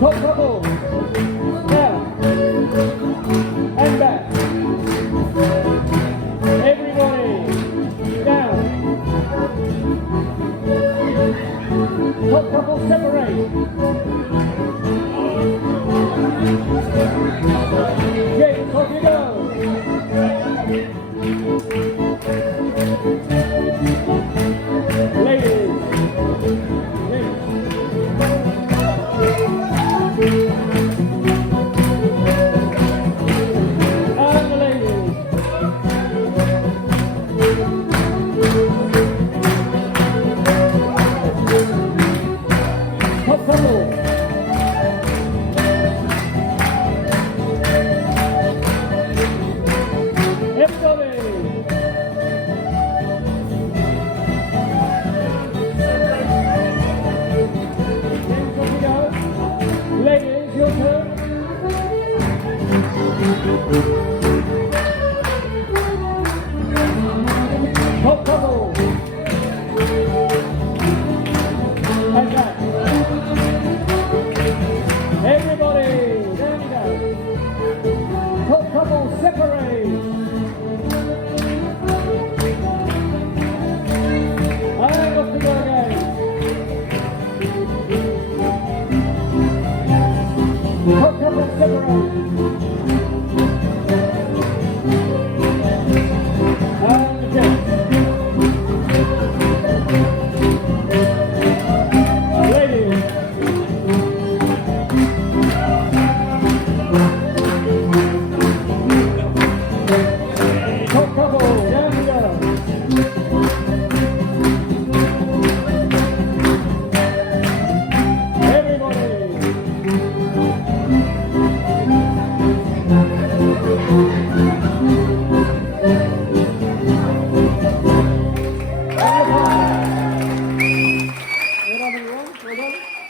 Top couple. Down. And back. Everybody. Down. Top couple separate. James, off you go. Ladies. And the ladies. Top couple. Everybody. Ladies, your turn. Top couple. And back. Everybody, there you go. Top couple separate. And off we go again. Top couple separate. And again. Ladies. Top couple, down you go. Everybody. Well done, everyone. Well done.